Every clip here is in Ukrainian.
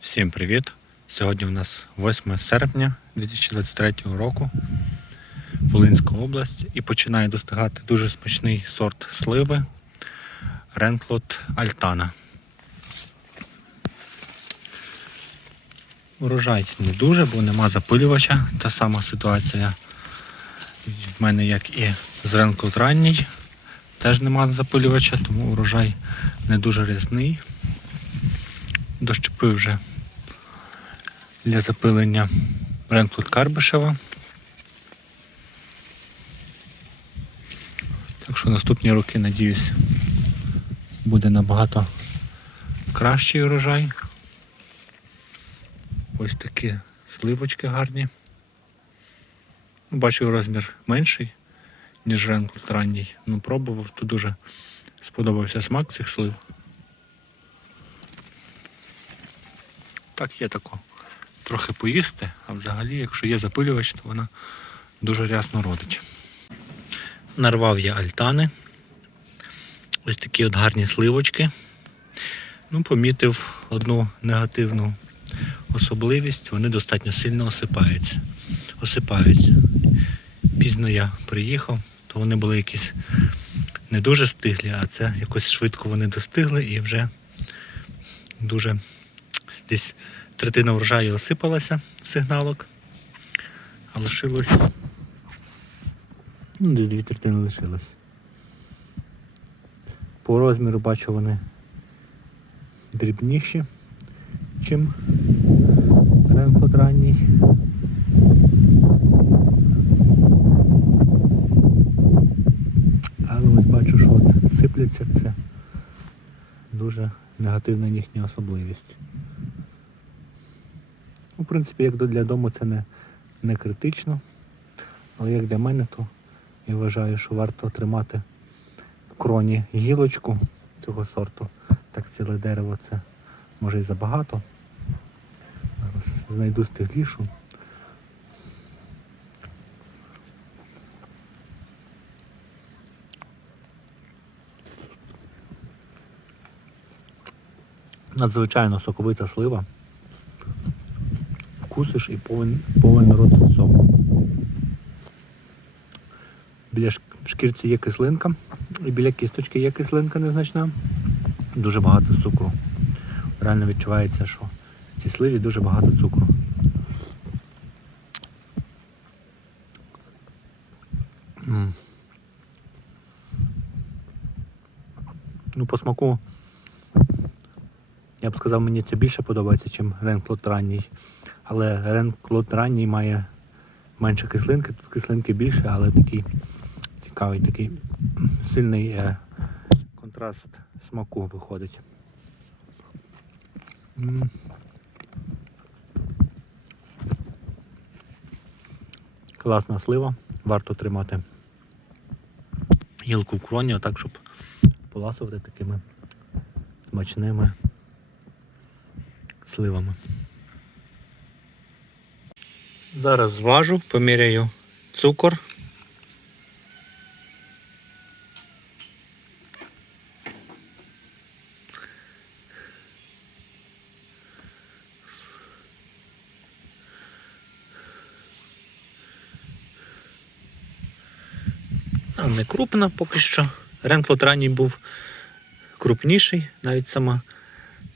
Всім привіт! Сьогодні у нас 8 серпня 2023 року, Волинська область, і починає достигати дуже смачний сорт сливи Ренклот Альтана. Урожай не дуже, бо нема запилювача. Та сама ситуація в мене, як і з Ренклот ранній. Теж нема запилювача, тому урожай не дуже різний. Дощепив вже для запилення Ренклот Карбишева. Так що наступні роки, надіюсь, буде набагато кращий урожай. Ось такі сливочки гарні. Ну, Бачу розмір менший, ніж Ренклот ранній. Ну, пробував, то дуже сподобався смак цих слив. Так є тако. Трохи поїсти, а взагалі, якщо є запилювач, то вона дуже рясно родить. Нарвав я альтани. Ось такі от гарні сливочки. Ну, помітив одну негативну особливість, вони достатньо сильно осипаються. осипаються. Пізно я приїхав, то вони були якісь не дуже стиглі, а це якось швидко вони достигли і вже дуже десь третина врожаю осипалася сигналок, а лишилось. Ну, десь дві третини лишилось. По розміру бачу вони дрібніші, чим ренкот ранній. Але ось бачу, що от сипляться це дуже негативна їхня особливість. Ну, в принципі, як для дому це не, не критично. Але як для мене, то я вважаю, що варто тримати в кроні гілочку цього сорту. Так ціле дерево це може і забагато. Знайду стиглішу. Надзвичайно соковита слива вкусиш і повен, повен рот соку. Біля шкірці є кислинка, і біля кісточки є кислинка незначна. Дуже багато цукру. Реально відчувається, що в цій сливі дуже багато цукру. Ну, по смаку, я б сказав, мені це більше подобається, ніж Ренклот ранній. Але Ренклот ранній має менше кислинки, тут кислинки більше, але такий цікавий, такий сильний е, контраст смаку виходить. М. Класна слива, варто тримати гілку в кроні, так, щоб поласувати такими смачними сливами. Зараз зважу, поміряю цукор. А, Не крупна поки що. Ренклот ранній був крупніший, навіть сама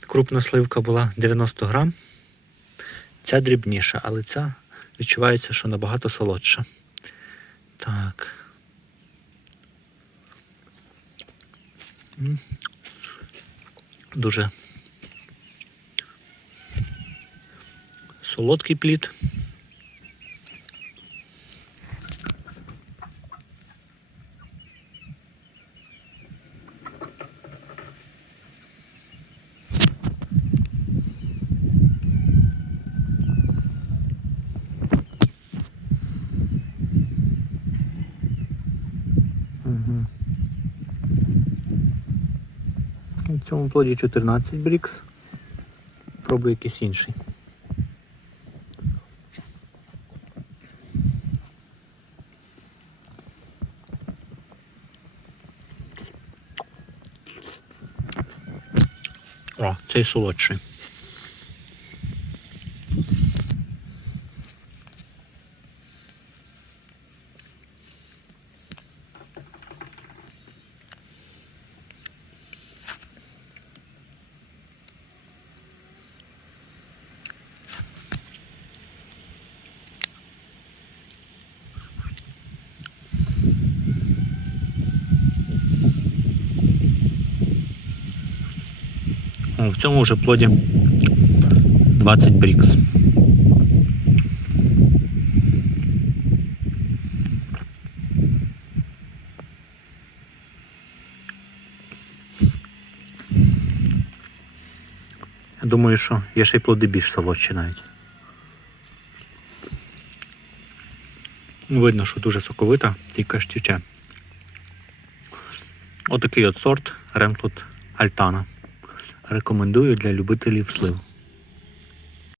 крупна сливка була 90 грам. Ця дрібніша, але ця відчувається, що набагато солодша. Так. Дуже солодкий плід. Цьому плоді 14 брікс. Пробую якийсь інший. О, цей солодший. В цьому вже плоді 20 брікс. Я думаю, що є ще й плоди більш солодші навіть. Видно, що дуже соковита, тільки ж тіче. Отакий от сорт Ремтлут Альтана. Рекомендую для любителів слив.